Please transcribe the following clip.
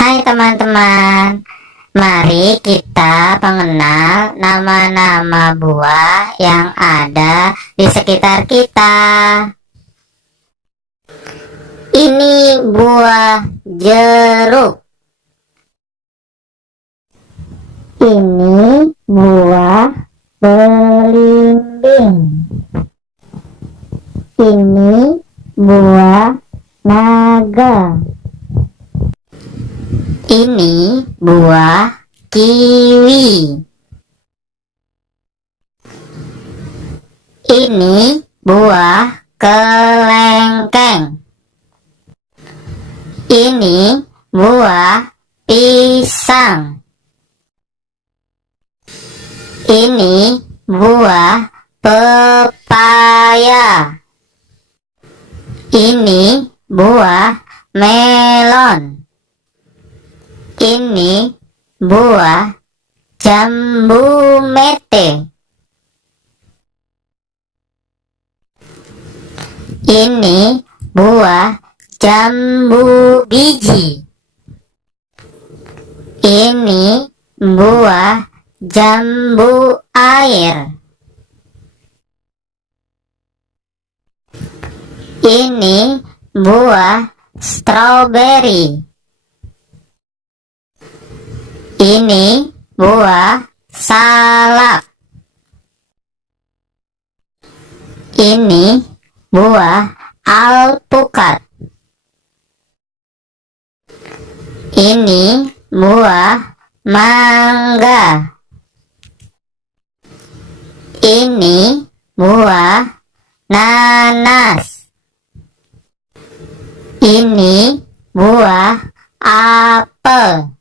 Hai teman-teman, mari kita mengenal nama-nama buah yang ada di sekitar kita. Ini buah jeruk. Ini buah belimbing. Ini buah naga. Ini buah kiwi. Ini buah kelengkeng. Ini buah pisang. Ini buah pepaya. Ini buah melon. Ini buah jambu mete. Ini buah jambu biji. Ini buah jambu air. Ini buah stroberi. Ini buah salak. Ini buah alpukat. Ini buah mangga. Ini buah nanas. Ini buah apel.